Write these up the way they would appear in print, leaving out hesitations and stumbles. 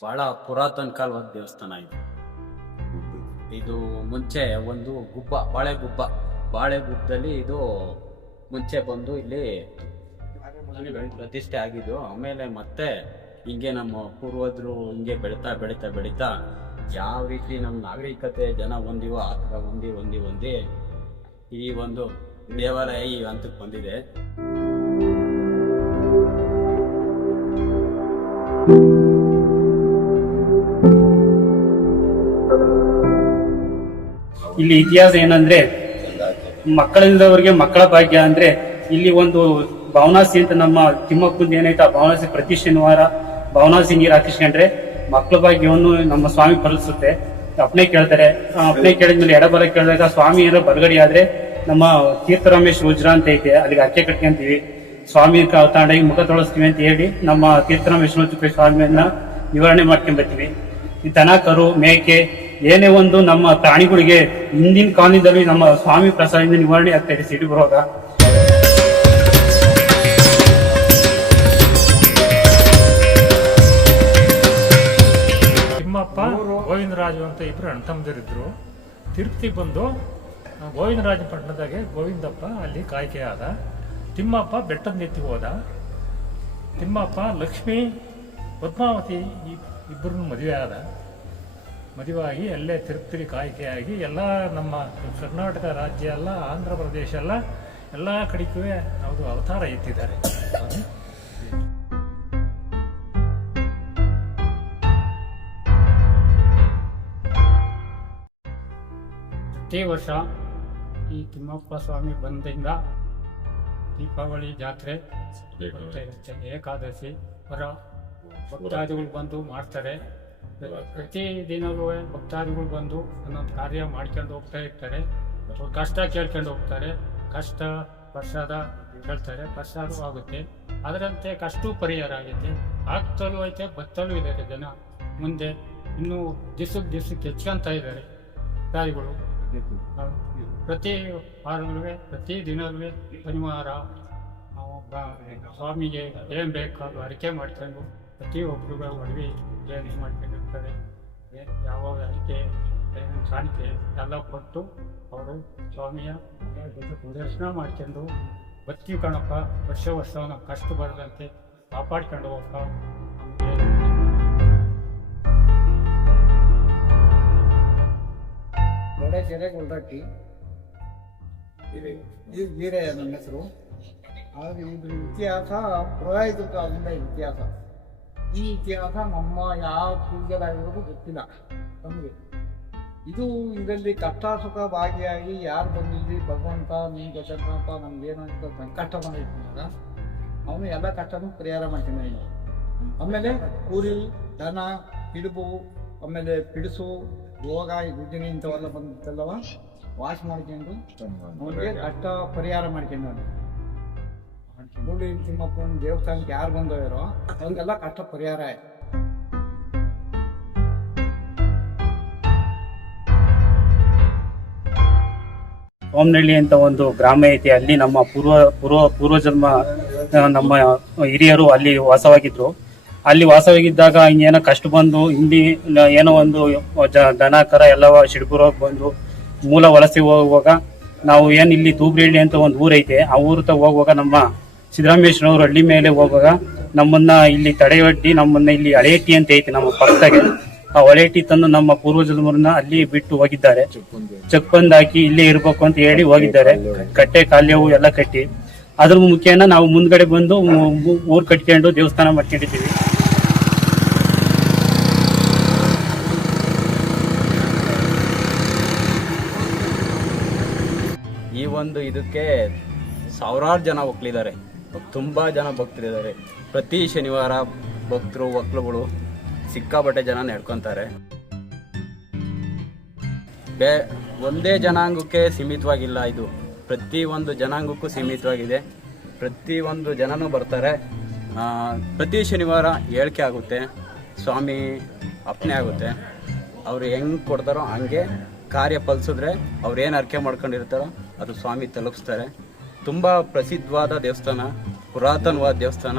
ಬಹಳ ಪುರಾತನ ಕಾಲದ ದೇವಸ್ಥಾನ ಇದು. ಇದು ಮುಂಚೆ ಒಂದು ಬಾಳೆಗುಬ್ಬದಲ್ಲಿ ಇದು ಮುಂಚೆ ಬಂದು ಇಲ್ಲಿ ಪ್ರತಿಷ್ಠೆ ಆಗಿದ್ದು. ಆಮೇಲೆ ಮತ್ತೆ ಹಿಂಗೆ ನಮ್ಮ ಪೂರ್ವಜರು ಹಿಂಗೆ ಬೆಳೀತಾ ಯಾವ ರೀತಿ ನಮ್ಮ ನಾಗರಿಕತೆ ಜನ ಹೊಂದಿವೋ ಆ ಥರ ಹೊಂದಿ ಈ ಒಂದು ದೇವಾಲಯ ಈ ಹಂತಕ್ಕೆ ಬಂದಿದೆ. ಇಲ್ಲಿ ಇತಿಹಾಸ ಏನಂದ್ರೆ, ಮಕ್ಕಳಿಲ್ಲದವರಿಗೆ ಮಕ್ಕಳ ಭಾಗ್ಯ ಅಂದ್ರೆ ಇಲ್ಲಿ ಒಂದು ಭಾವನಾಸಿ ಅಂತ ನಮ್ಮ ತಿಮ್ಮಪ್ಪಂದು ಏನೈತೆ ಆ ಭಾವನಾಸಿ ಪ್ರತಿ ಶನಿವಾರ ಭಾವನಾಸಿ ನೀರು ಹಾಕಿಸ್ಕೊಂಡ್ರೆ ಮಕ್ಕಳ ಭಾಗ್ಯವನ್ನು ನಮ್ಮ ಸ್ವಾಮಿ ಫಲಿಸುತ್ತೆ. ಅಪ್ಪಣೆ ಕೇಳ್ತಾರೆ. ಅಪ್ಪಣೆ ಕೇಳಿದ್ಮೇಲೆ ಎಡಬಲ ಕೇಳಿದಾಗ ಸ್ವಾಮಿ ಏನೋ ಬಲಗಡಿ ಆದ್ರೆ ನಮ್ಮ ತೀರ್ಥರಾಮೇಶ್ ರುಜ್ರ ಅಂತ ಐತೆ, ಅಲ್ಲಿಗೆ ಅಕ್ಕೆ ಕಟ್ಕೊಂತೀವಿ. ಸ್ವಾಮಿ ತಾಂಡಾಗಿ ಮುಖ ತೊಳಸ್ತೀವಿ ಅಂತ ಹೇಳಿ ನಮ್ಮ ತೀರ್ಥರಾಮೇಶ್ ಸ್ವಾಮಿಯನ್ನ ನಿವಾರಣೆ ಮಾಡ್ಕೊಂಡ್ಬರ್ತೀವಿ. ಈ ದನ ಕರು ಮೇಕೆ ಏನೇ ಒಂದು ನಮ್ಮ ಪ್ರಾಣಿಗಳಿಗೆ ಹಿಂದಿನ ಕಾಲದಲ್ಲಿ ನಮ್ಮ ಸ್ವಾಮಿ ಪ್ರಸಾದದಿಂದ ನಿವಾರಣೆ ಆಗ್ತಾ ಇದೆ ಸಿಡಿ ಬರುವಾಗ. ತಿಮ್ಮಪ್ಪ ಗೋವಿಂದರಾಜು ಅಂತ ಇಬ್ಬರು ಅಣ್ತಮ್ಮದಿರಿದ್ರು. ತಿರುಪತಿ ಬಂದು ಗೋವಿಂದರಾಜ ಪಟ್ಟಣದಾಗೆ ಗೋವಿಂದಪ್ಪ ಅಲ್ಲಿ ಕಾಯ್ಕೆ ಆದ. ತಿಮ್ಮಪ್ಪ ಬೆಟ್ಟದ ನೆತ್ತಿಗೆ ಹೋದ. ತಿಮ್ಮಪ್ಪ ಲಕ್ಷ್ಮೀ ಪದ್ಮಾವತಿ ಇಬ್ಬರನ್ನು ಮದುವೆ ಆದ. ಮದುವೆಯಾಗಿ ಅಲ್ಲೇ ತಿರುಪತಿ ಕಾಯ್ಕೆಯಾಗಿ ಎಲ್ಲ ನಮ್ಮ ಕರ್ನಾಟಕ ರಾಜ್ಯ ಎಲ್ಲ ಆಂಧ್ರ ಪ್ರದೇಶ ಎಲ್ಲ ಕಡೆಗೂ ಅವರು ಅವತಾರ ಎತ್ತಿದ್ದಾರೆ. ಪ್ರತಿ ವರ್ಷ ಈ ತಿಮ್ಮಪ್ಪ ಸ್ವಾಮಿ ಬಂದಿಂದ ದೀಪಾವಳಿ ಜಾತ್ರೆ ಇರುತ್ತೆ, ಏಕಾದಶಿ ಹೊರ ಭಕ್ತಾದಿಗಳು ಬಂದು ಮಾಡ್ತಾರೆ. ಪ್ರತಿ ದಿನವೂ ಭಕ್ತಾದಿಗಳು ಬಂದು ಒಂದೊಂದು ಕಾರ್ಯ ಮಾಡ್ಕೊಂಡು ಹೋಗ್ತಾ ಇರ್ತಾರೆ. ಅವ್ರ ಕಷ್ಟ ಕೇಳ್ಕೊಂಡು ಹೋಗ್ತಾರೆ. ಕಷ್ಟ ಪ್ರಸಾದ ಕೇಳ್ತಾರೆ, ಪ್ರಸಾದ ಆಗುತ್ತೆ. ಅದರಂತೆ ಕಷ್ಟವೂ ಪರಿಹಾರ ಆಗುತ್ತೆ. ಆಗ್ತಲೂ ಐತೆ, ಬತ್ತಲೂ ಇದ್ದಾರೆ ಜನ. ಮುಂದೆ ಇನ್ನೂ ದಿವಸಕ್ಕೆ ಹೆಚ್ಚಂತ ಇದ್ದಾರೆ ದಾರಿಗಳು. ಪ್ರತಿ ವಾರಗಳು ಪ್ರತಿ ದಿನವೂ ಶನಿವಾರ ಸ್ವಾಮಿಗೆ ಏನು ಬೇಕು ಅರಿಕೆ ಮಾಡ್ಕೊಂಡು ಪ್ರತಿಯೊಬ್ಬರಿಗೂ ಒಡವೆ ಏನು ಮಾಡ್ಕೊಂಡಿರ್ತಾರೆ. ಯಾವ ಅರಿಕೆ ಕಾಣಿಕೆ ಎಲ್ಲ ಕೊಟ್ಟು ಅವರು ಸ್ವಾಮಿಯ ದರ್ಶನ ಮಾಡ್ಕೊಂಡು ಬತ್ತಿ ಕಣಪ್ಪ ವರ್ಷವನ್ನ ಕಷ್ಟ ಬರದಂತೆ ಕಾಪಾಡ್ಕೊಂಡು ಹೋಗಪ್ಪ ಕೆರೆ ಗುಲ್ರಟ್ಟಿ ಇದು ವೀರಯ್ಯ ನನ್ನ ಹೆಸರು. ಹಾಗೆ ಇದ್ರ ಇತಿಹಾಸ ಪುರಾಯಿತ ಕಾಲದಿಂದ ಇತಿಹಾಸ. ಈ ಇತಿಹಾಸ ನಮ್ಮ ಯಾವ ಪೂಜೆಗಾಗಿರೋದು ಗೊತ್ತಿಲ್ಲ ನಮಗೆ. ಇದರಲ್ಲಿ ಕಷ್ಟ ಸುಖ ಭಾಗಿಯಾಗಿ ಯಾರು ಬಂದಿದ್ವಿ ಭಗವಂತ ನೀನು ಜಗನ್ನಾಥ ನಮ್ಗೇನಂತ ಸಂಕಷ್ಟ ಬಂದಿದ್ದಾಗ ಅವನು ಎಲ್ಲ ಕಷ್ಟನೂ ಪರಿಹಾರ ಮಾಡ್ಕೊಂಡು. ಆಮೇಲೆ ಕೂರಿ ದನ ಹಿಡುಬು ಆಮೇಲೆ ಪಿಡಿಸು ರೋಗ ರುಜಿನಿ ಇಂಥವೆಲ್ಲ ಬಂದಿತ್ತಲ್ಲವ ವಾಶ್ ಮಾಡ್ಕೊಂಡು ಅವನಿಗೆ ಕಷ್ಟ ಪರಿಹಾರ ಮಾಡ್ಕೊಂಡು ಮೂಡಿ ತಿಮ್ಮಪ್ಪನ ದೇವಸ್ಥಾನಕ್ಕೆ ಯಾರು ಬಂದವರೋ ಅವ್ರಿಗೆಲ್ಲ ಕಷ್ಟ ಪರಿಹಾರ ಆಯ್ತು. ಓಮ್ನಹಳ್ಳಿ ಅಂತ ಒಂದು ಗ್ರಾಮ ಐತಿ. ಅಲ್ಲಿ ನಮ್ಮ ಪೂರ್ವಜನ್ಮ ನಮ್ಮ ಹಿರಿಯರು ಅಲ್ಲಿ ವಾಸವಾಗಿದ್ರು. ಅಲ್ಲಿ ವಾಸವಾಗಿದ್ದಾಗ ಹಿಂಗೇನೋ ಕಷ್ಟ ಬಂದು ಇಲ್ಲಿ ಏನೋ ಒಂದು ದನ ಕರ ಎಲ್ಲವ ಶಿಡ್ಪುರಕ್ಕೆ ಬಂದು ಮೂಲ ವಲಸೆ ಹೋಗುವಾಗ ನಾವು ಏನು ಇಲ್ಲಿ ತೂಬ್ರಹಳ್ಳಿ ಅಂತ ಒಂದು ಊರೈತೆ, ಆ ಊರು ಹೋಗುವಾಗ ನಮ್ಮ ಸಿದ್ದರಾಮೇಶ್ವರವ್ರು ಹಳ್ಳಿ ಮೇಲೆ ಹೋಗುವಾಗ ನಮ್ಮನ್ನ ಇಲ್ಲಿ ತಡೆಯೊಡ್ಡಿ ನಮ್ಮನ್ನ ಇಲ್ಲಿ ಹಳೆಟ್ಟಿ ಅಂತ ಐತೆ ನಮ್ಮ ಪಕ್ಕದಾಗೆ. ಆ ಹಳೆಟ್ಟಿ ತಂದು ನಮ್ಮ ಪೂರ್ವಜರನ್ನ ಅಲ್ಲಿ ಬಿಟ್ಟು ಹೋಗಿದ್ದಾರೆ. ಚೆಕ್ ಬಂದ್ ಹಾಕಿ ಇಲ್ಲೇ ಇರ್ಬೇಕು ಅಂತ ಹೇಳಿ ಹೋಗಿದ್ದಾರೆ. ಕಟ್ಟೆ ಕಾಲ್ಯವು ಎಲ್ಲ ಕಟ್ಟಿ ಅದ್ರ ಮುಖೇನ ನಾವು ಮುಂದ್ಗಡೆ ಬಂದು ಊರ್ ಕಟ್ಕೊಂಡು ದೇವಸ್ಥಾನ ಮಾಡ್ಕೊಂಡಿದ್ದೀವಿ. ಈ ಒಂದು ಇದಕ್ಕೆ ಸಾವಿರಾರು ಜನ ಒಕ್ಕಲಿದ್ದಾರೆ, ತುಂಬ ಜನ ಭಕ್ತರಿದ್ದಾರೆ. ಪ್ರತಿ ಶನಿವಾರ ಭಕ್ತರು ಒಕ್ಕಲುಗಳು ಸಿಕ್ಕಾಪಟ್ಟೆ ಜನ ನಡ್ಕೊತಾರೆ. ಒಂದೇ ಜನಾಂಗಕ್ಕೆ ಸೀಮಿತವಾಗಿಲ್ಲ, ಇದು ಪ್ರತಿ ಒಂದು ಜನಾಂಗಕ್ಕೂ ಸೀಮಿತವಾಗಿದೆ. ಪ್ರತಿ ಒಂದು ಜನನೂ ಬರ್ತಾರೆ. ಪ್ರತಿ ಶನಿವಾರ ಹೇಳಿಕೆ ಆಗುತ್ತೆ, ಸ್ವಾಮಿ ಅಪ್ಪಣೆ ಆಗುತ್ತೆ. ಅವರು ಹೆಂಗೆ ಕೊಡ್ತಾರೋ ಹಂಗೆ ಕಾರ್ಯ ಫಲಿಸಿದ್ರೆ ಅವ್ರು ಏನು ಅರ್ಕೆ ಮಾಡ್ಕೊಂಡಿರ್ತಾರೋ ಅದು ಸ್ವಾಮಿ ತಲುಪಿಸ್ತಾರೆ. ತುಂಬ ಪ್ರಸಿದ್ಧವಾದ ದೇವಸ್ಥಾನ, ಪುರಾತನವಾದ ದೇವಸ್ಥಾನ.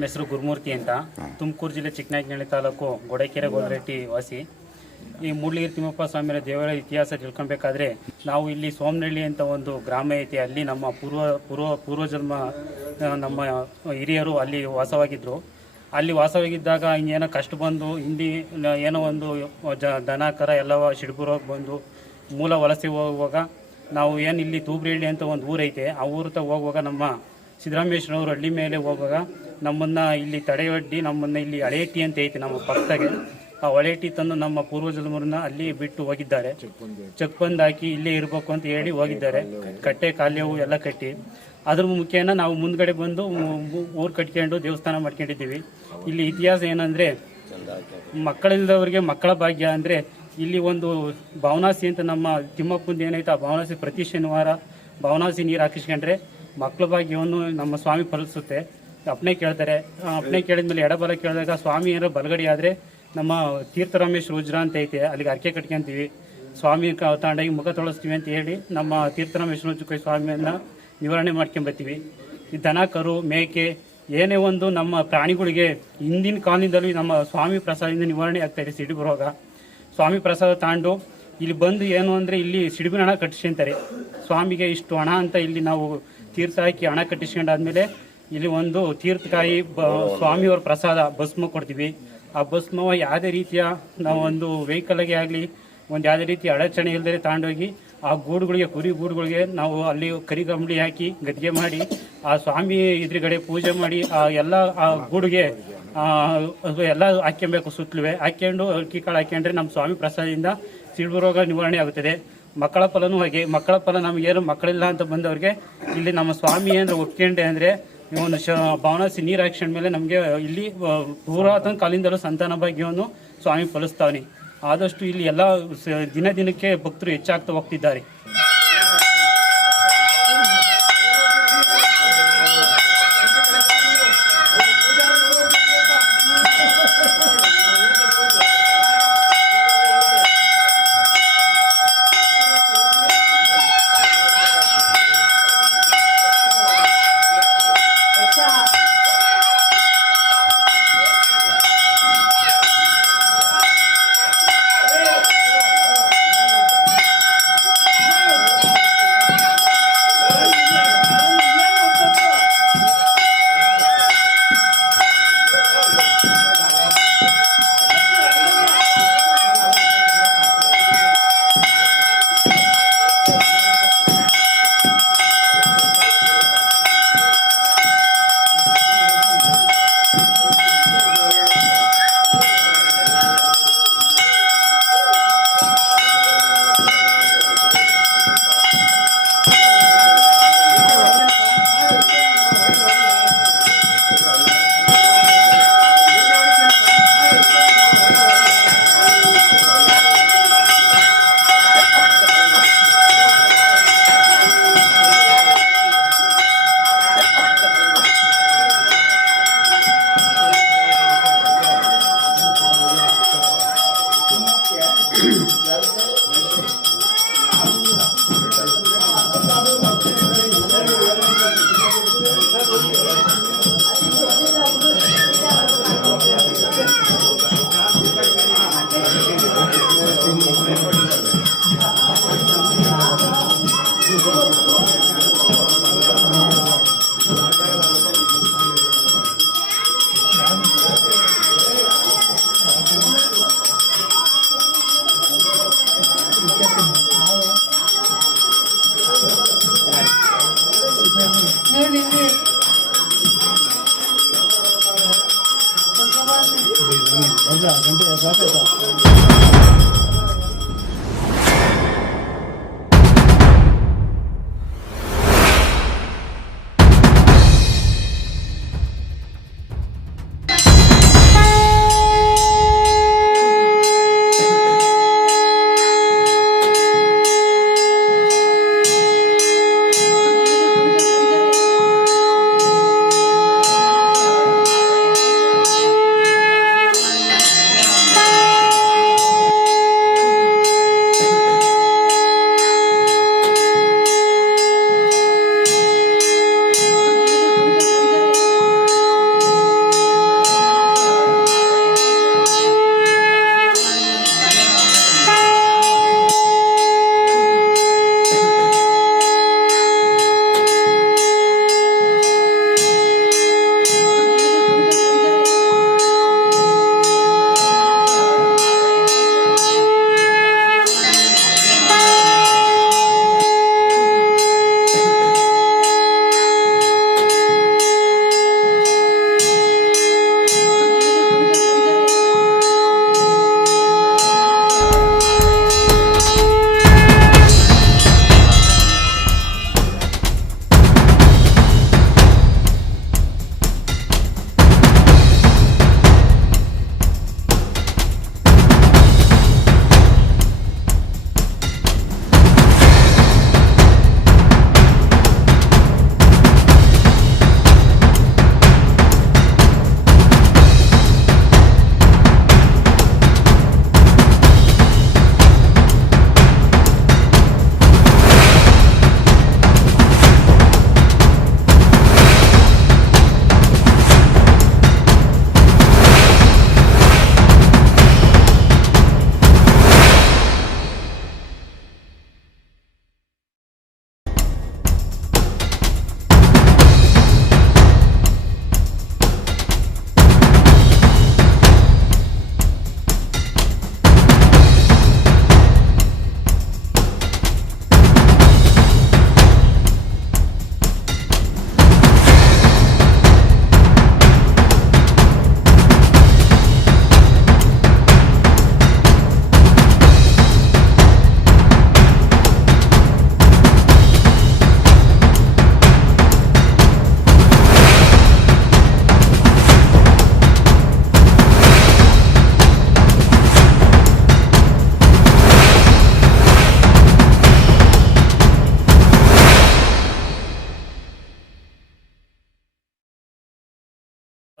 ನಮ್ಮ ಹೆಸರು ಗುರುಮೂರ್ತಿ ಅಂತ, ತುಮಕೂರು ಜಿಲ್ಲೆ ಚಿಕ್ಕನಾಯಕನಹಳ್ಳಿ ತಾಲೂಕು ಗೊಡೆಕೆರೆ ಗೋಲ್ರೆಟ್ಟಿ ವಾಸಿ. ಈ ಮೂಡ್ಲಗಿರಿ ತಿಮ್ಮಪ್ಪ ಸ್ವಾಮಿಯ ದೇವರ ಇತಿಹಾಸ ತಿಳ್ಕೊಬೇಕಾದ್ರೆ ನಾವು ಇಲ್ಲಿ ಸೋಮನಹಳ್ಳಿ ಅಂತ ಒಂದು ಗ್ರಾಮ ಐತಿ. ಅಲ್ಲಿ ನಮ್ಮ ಪೂರ್ವಜನ್ಮ ನಮ್ಮ ಹಿರಿಯರು ಅಲ್ಲಿ ವಾಸವಾಗಿದ್ದರು. ಅಲ್ಲಿ ವಾಸವಾಗಿದ್ದಾಗ ಹಿಂಗೇನೋ ಕಷ್ಟ ಬಂದು ಹಿಂದಿ ಏನೋ ಒಂದು ದನ ಕರ ಎಲ್ಲವ ಶಿಡ್ಪುರಕ್ಕೆ ಬಂದು ಮೂಲ ವಲಸೆ ಹೋಗುವಾಗ ನಾವು ಏನು ಇಲ್ಲಿ ತೂಬ್ರಹಳ್ಳಿ ಅಂತ ಒಂದು ಊರೈತೆ, ಆ ಊರು ಹೋಗುವಾಗ ನಮ್ಮ ಸಿದ್ದರಾಮೇಶ್ವರವ್ರು ಹಳ್ಳಿ ಮೇಲೆ ಹೋಗುವಾಗ ನಮ್ಮನ್ನು ಇಲ್ಲಿ ತಡೆಯೊಡ್ಡಿ ನಮ್ಮನ್ನು ಇಲ್ಲಿ ಹಳೆಟ್ಟಿ ಅಂತ ಐತೆ ನಮ್ಮ ಪಕ್ಕದಾಗೆ. ಆ ಹಳೆಟ್ಟಿ ತಂದು ನಮ್ಮ ಪೂರ್ವಜನ್ಮರನ್ನ ಅಲ್ಲಿ ಬಿಟ್ಟು ಹೋಗಿದ್ದಾರೆ. ಚೆಕ್ ಬಂದ್ ಹಾಕಿ ಇಲ್ಲೇ ಇರಬೇಕು ಅಂತ ಹೇಳಿ ಹೋಗಿದ್ದಾರೆ. ಕಟ್ಟೆ ಕಾಲ್ಯವು ಎಲ್ಲ ಕಟ್ಟಿ ಅದ್ರ ಮುಖೇನ ನಾವು ಮುಂದ್ಗಡೆ ಬಂದು ಊರು ಕಟ್ಕೊಂಡು ದೇವಸ್ಥಾನ ಮಾಡ್ಕೊಂಡಿದ್ದೀವಿ. ಇಲ್ಲಿ ಇತಿಹಾಸ ಏನಂದರೆ, ಮಕ್ಕಳಿಲ್ಲದವರಿಗೆ ಮಕ್ಕಳ ಭಾಗ್ಯ ಅಂದರೆ ಇಲ್ಲಿ ಒಂದು ಭಾವನಾಸಿ ಅಂತ ನಮ್ಮ ತಿಮ್ಮಪ್ಪಂದು ಏನೈತೆ, ಆ ಭಾವನಾಸಿ ಪ್ರತಿ ಶನಿವಾರ ಭಾವನಾಸಿ ನೀರು ಹಾಕಿಸ್ಕೊಂಡ್ರೆ ಮಕ್ಕಳ ಭಾಗ್ಯವನ್ನು ನಮ್ಮ ಸ್ವಾಮಿ ಫಲಿಸುತ್ತೆ. ಅಪ್ಪಣೆ ಕೇಳ್ತಾರೆ. ಅಪ್ಪಣೆ ಕೇಳಿದ್ಮೇಲೆ ಎಡಬಲ ಕೇಳಿದಾಗ ಸ್ವಾಮಿ ಏನಾರ ಬಲಗಡೆ ಆದರೆ ನಮ್ಮ ತೀರ್ಥರಾಮೇಶ್ವರ ಉಜ್ರ ಅಂತ ಐತೆ, ಅಲ್ಲಿಗೆ ಅರ್ಕೆ ಕಟ್ಕೊಂತೀವಿ. ಸ್ವಾಮಿ ತಗೊಂಡಾಗಿ ಮುಖ ತೊಳಸ್ತೀವಿ ಅಂತ ಹೇಳಿ ನಮ್ಮ ತೀರ್ಥರಾಮೇಶ್ವರ ಉಜ್ಜಕೈ ಸ್ವಾಮಿಯನ್ನು ನಿವಾರಣೆ ಮಾಡ್ಕೊಂಬತ್ತೀವಿ. ಈ ದನ ಕರು ಮೇಕೆ ಏನೇ ಒಂದು ನಮ್ಮ ಪ್ರಾಣಿಗಳಿಗೆ ಹಿಂದಿನ ಕಾಲದಿಂದಲೂ ನಮ್ಮ ಸ್ವಾಮಿ ಪ್ರಸಾದದಿಂದ ನಿವಾರಣೆ ಆಗ್ತಾಯಿದೆ. ಸಿಡಿ ಬರುವಾಗ ಸ್ವಾಮಿ ಪ್ರಸಾದ ತಾಂಡು ಇಲ್ಲಿ ಬಂದು ಏನು ಅಂದರೆ ಇಲ್ಲಿ ಸಿಡಿಬಿನ ಹಣ ಕಟ್ಟಿಸ್ಕೊಂತಾರೆ. ಸ್ವಾಮಿಗೆ ಇಷ್ಟು ಹಣ ಅಂತ ಇಲ್ಲಿ ನಾವು ತೀರ್ಥ ಹಾಕಿ ಹಣ ಕಟ್ಟಿಸ್ಕೊಂಡಾದ್ಮೇಲೆ ಇಲ್ಲಿ ಒಂದು ತೀರ್ಥಕಾಯಿ ಸ್ವಾಮಿಯವ್ರ ಪ್ರಸಾದ ಭಸ್ಮ ಕೊಡ್ತೀವಿ. ಆ ಭಸ್ಮ ಯಾವುದೇ ರೀತಿಯ ನಾವು ಒಂದು ವೆಹಿಕಲ್ಗೆ ಆಗಲಿ ಒಂದು ಯಾವುದೇ ರೀತಿ ಅಡಚಣೆ ಇಲ್ಲದೆ ತಗೊಂಡೋಗಿ ಆ ಗೂಡುಗಳಿಗೆ ಕುರಿ ಗೂಡುಗಳಿಗೆ ನಾವು ಅಲ್ಲಿ ಕರಿ ಕಂಬಳಿ ಹಾಕಿ ಗದ್ಗೆ ಮಾಡಿ ಆ ಸ್ವಾಮಿ ಎದುರುಗಡೆ ಪೂಜೆ ಮಾಡಿ ಆ ಎಲ್ಲ ಆ ಗೂಡಿಗೆ ಎಲ್ಲ ಹಾಕ್ಕೊಬೇಕು. ಸುತ್ತಲುವೆ ಹಾಕ್ಕೊಂಡು ಅಕ್ಕಿ ಕಾಳು ಹಾಕ್ಕೊಂಡ್ರೆ ನಮ್ಮ ಸ್ವಾಮಿ ಪ್ರಸಾದದಿಂದ ಸಿಡಿಬರೋಗ ನಿವಾರಣೆ ಆಗುತ್ತದೆ. ಮಕ್ಕಳ ಫಲನೂ ಹಾಗೆ. ಮಕ್ಕಳ ಫಲ ನಮಗೇನು ಮಕ್ಕಳಿಲ್ಲ ಅಂತ ಬಂದವ್ರಿಗೆ ಇಲ್ಲಿ ನಮ್ಮ ಸ್ವಾಮಿ ಅಂದರೆ ಒಪ್ಕೊಂಡೆ ಅಂದರೆ ಒಂದು ಭಾವನಾಸಿ ನೀರು ಹಾಕ್ಸ್ಕೊಂಡ್ಮೇಲೆ ನಮಗೆ ಇಲ್ಲಿ ಪುರಾತನ ಕಾಲದಿಂದಲೂ ಸಂತಾನ ಭಾಗ್ಯವನ್ನು ಸ್ವಾಮಿ ಫಲಿಸ್ತಾವನೆ. ಆದಷ್ಟು ಇಲ್ಲಿ ಎಲ್ಲ ದಿನ ದಿನಕ್ಕೆ ಭಕ್ತರು ಹೆಚ್ಚಾಗ್ತಾ ಹೋಗ್ತಿದ್ದಾರೆ.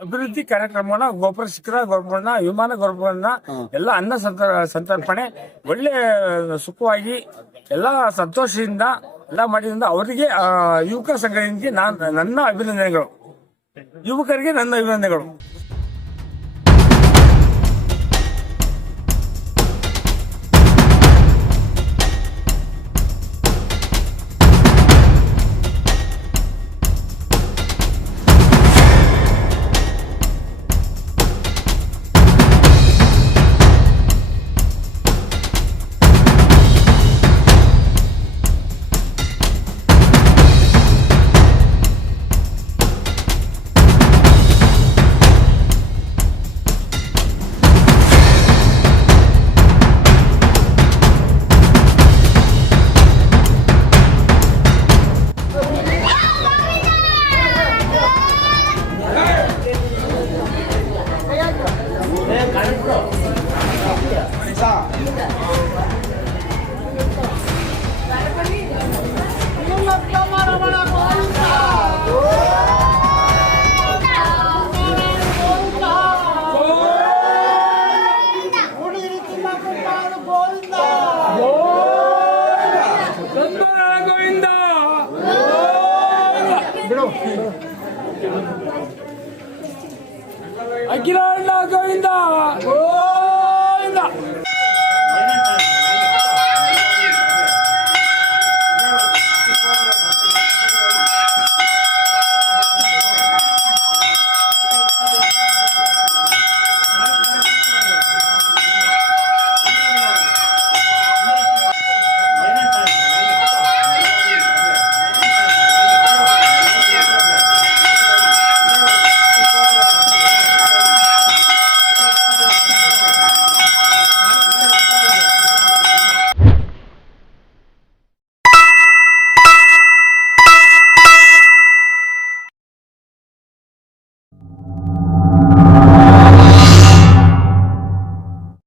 ಅಭಿವೃದ್ಧಿ ಕಾರ್ಯಕ್ರಮಗಳನ್ನ ಗೋಪುರ ಶಿಖರ ಗೋಪುರಗಳನ್ನ ವಿಮಾನ ಗೋಪುರಗಳನ್ನ ಎಲ್ಲ ಅನ್ನ ಸಂತರ್ಪಣೆ ಒಳ್ಳೆ ಸುಖವಾಗಿ ಎಲ್ಲ ಸಂತೋಷದಿಂದ ಎಲ್ಲ ಮಾಡಿದ್ರಿಂದ ಅವರಿಗೆ ಯುವಕ ಸಂಘಟನೆಗೆ ನನ್ನ ಅಭಿನಂದನೆಗಳು. ಯುವಕರಿಗೆ ನನ್ನ ಅಭಿನಂದನೆಗಳು. ಅಖಿಲಾಂಡ ಗೋವಿಂದ.